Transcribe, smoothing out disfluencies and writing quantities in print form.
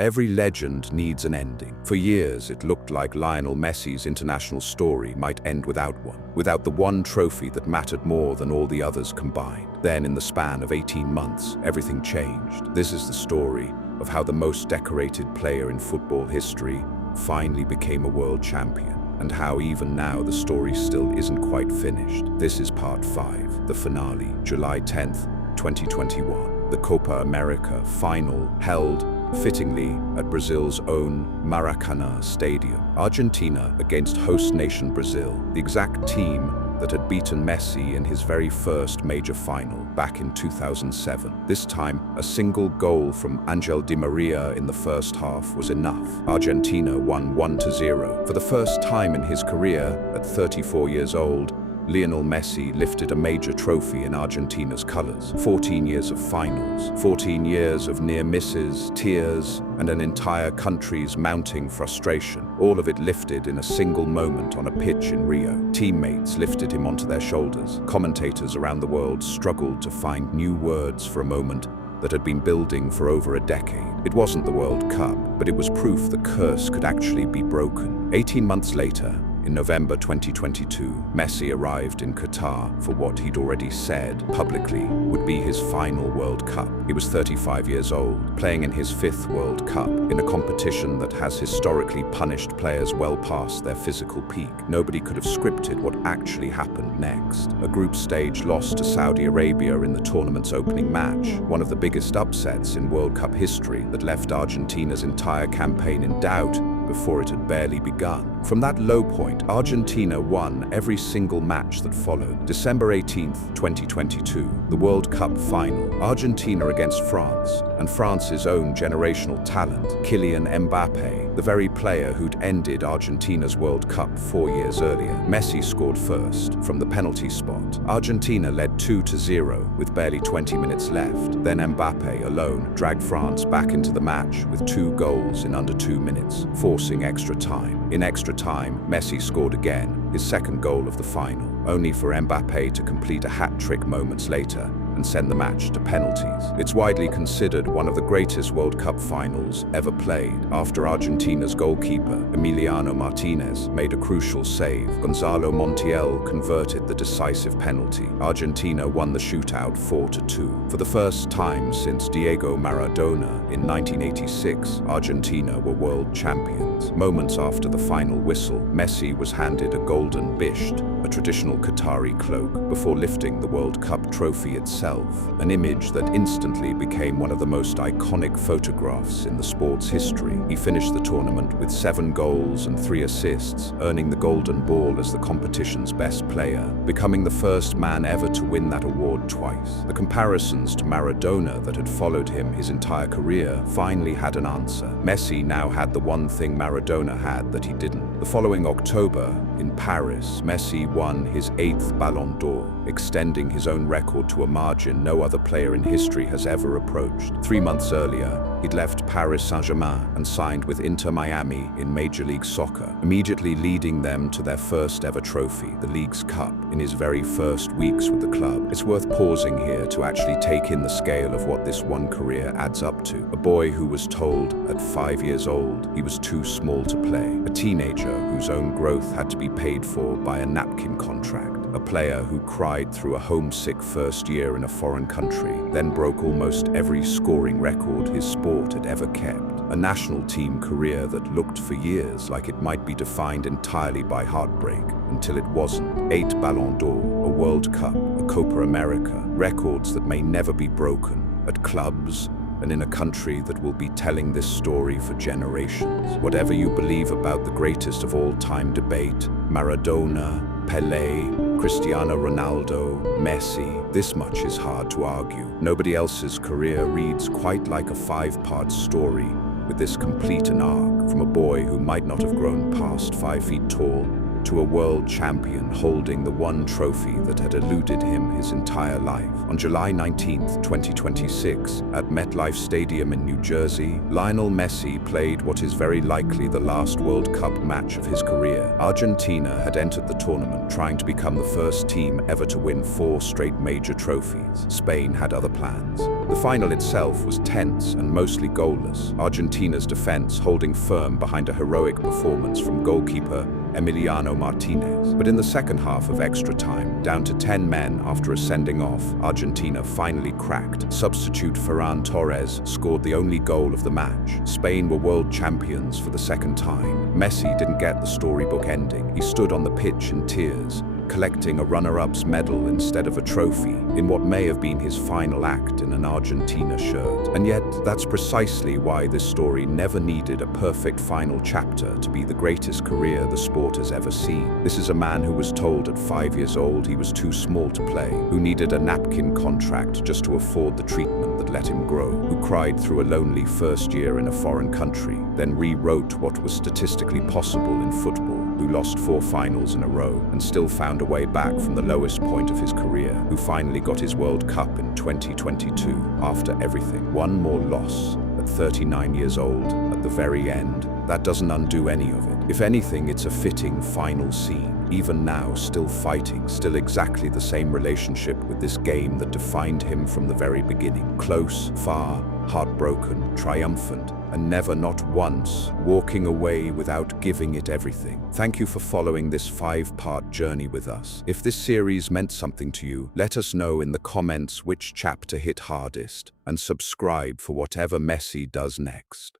Every legend needs an ending. For years, it looked like Lionel Messi's international story might end without one, without the one trophy that mattered more than all the others combined. Then, in the span of 18 months, everything changed. This is the story of how the most decorated player in football history finally became a world champion, and how even now the story still isn't quite finished. This is part 5, the finale, July 10th, 2021. The Copa América final held fittingly at Brazil's own Maracanã stadium. Argentina against host nation Brazil, the exact team that had beaten Messi in his very first major final back in 2007. This time, a single goal from Angel Di Maria in the first half was enough. Argentina won 1-0. For the first time in his career, at 34 years old, Lionel Messi lifted a major trophy in Argentina's colors. 14 years of finals, 14 years of near misses, tears, and an entire country's mounting frustration. All of it lifted in a single moment on a pitch in Rio. Teammates lifted him onto their shoulders. Commentators around the world struggled to find new words for a moment that had been building for over a decade. It wasn't the World Cup, but it was proof the curse could actually be broken. 18 months later, in November 2022, Messi arrived in Qatar for what he'd already said publicly would be his final World Cup. He was 35 years old, playing in his 5th World Cup, in a competition that has historically punished players well past their physical peak. Nobody could have scripted what actually happened next. A group stage loss to Saudi Arabia in the tournament's opening match, one of the biggest upsets in World Cup history that left Argentina's entire campaign in doubt before it had barely begun. From that low point, Argentina won every single match that followed. December 18th, 2022, the World Cup final, Argentina against France, and France's own generational talent, Kylian Mbappé, the very player who'd ended Argentina's World Cup 4 years earlier. Messi scored first, from the penalty spot. Argentina led 2-0 with barely 20 minutes left. Then Mbappé alone dragged France back into the match with 2 goals in under 2 minutes, forcing extra time. In extra time, Messi scored again, his 2nd goal of the final, only for Mbappé to complete a hat-trick moments later and send the match to penalties. It's widely considered one of the greatest World Cup finals ever played. After Argentina's goalkeeper, Emiliano Martinez, made a crucial save, Gonzalo Montiel converted the decisive penalty. Argentina won the shootout 4-2. For the first time since Diego Maradona in 1986, Argentina were world champions. Moments after the final whistle, Messi was handed a golden bisht, a traditional Qatari cloak, before lifting the World Cup trophy itself, an image that instantly became one of the most iconic photographs in the sport's history. He finished the tournament with 7 goals and 3 assists, earning the Golden Ball as the competition's best player, becoming the first man ever to win that award twice. The comparisons to Maradona that had followed him his entire career finally had an answer. Messi now had the one thing Maradona had that he didn't. The following October, in Paris, Messi won his 8th Ballon d'Or, extending his own record to a margin no other player in history has ever approached. 3 months earlier, he'd left Paris Saint-Germain and signed with Inter Miami in Major League Soccer, immediately leading them to their first ever trophy, the League's Cup, in his very first weeks with the club. It's worth pausing here to actually take in the scale of what this one career adds up to. A boy who was told at 5 years old he was too small to play. A teenager whose own growth had to be paid for by a napkin contract. A player who cried through a homesick first year in a foreign country, then broke almost every scoring record his sport had ever kept. A national team career that looked for years like it might be defined entirely by heartbreak, until it wasn't. 8 Ballon d'Or, a World Cup, a Copa América, records that may never be broken, at clubs and in a country that will be telling this story for generations. Whatever you believe about the greatest of all time debate, Maradona, Pelé, Cristiano Ronaldo, Messi, this much is hard to argue. Nobody else's career reads quite like a 5-part story, with this complete an arc, from a boy who might not have grown past 5 feet tall to a world champion holding the one trophy that had eluded him his entire life. On July 19, 2026, at MetLife Stadium in New Jersey, Lionel Messi played what is very likely the last World Cup match of his career. Argentina had entered the tournament trying to become the first team ever to win 4 straight major trophies. Spain had other plans. The final itself was tense and mostly goalless, Argentina's defense holding firm behind a heroic performance from goalkeeper Emiliano Martinez. But in the second half of extra time, down to 10 men after a sending off, Argentina finally cracked. Substitute Ferran Torres scored the only goal of the match. Spain were world champions for the second time. Messi didn't get the storybook ending. He stood on the pitch in tears, collecting a runner-up's medal instead of a trophy, in what may have been his final act in an Argentina shirt. And yet, that's precisely why this story never needed a perfect final chapter to be the greatest career the sport has ever seen. This is a man who was told at 5 years old he was too small to play, who needed a napkin contract just to afford the treatment that let him grow, who cried through a lonely first year in a foreign country, then rewrote what was statistically possible in football, who lost 4 finals in a row and still found a way back from the lowest point of his career, who finally got his World Cup in 2022 after everything. One more loss at 39 years old at the very end. That doesn't undo any of it. If anything, it's a fitting final scene. Even now, still fighting, still exactly the same relationship with this game that defined him from the very beginning. Close, far, heartbroken, triumphant, and never, not once, walking away without giving it everything. Thank you for following this 5-part journey with us. If this series meant something to you, let us know in the comments which chapter hit hardest, and subscribe for whatever Messi does next.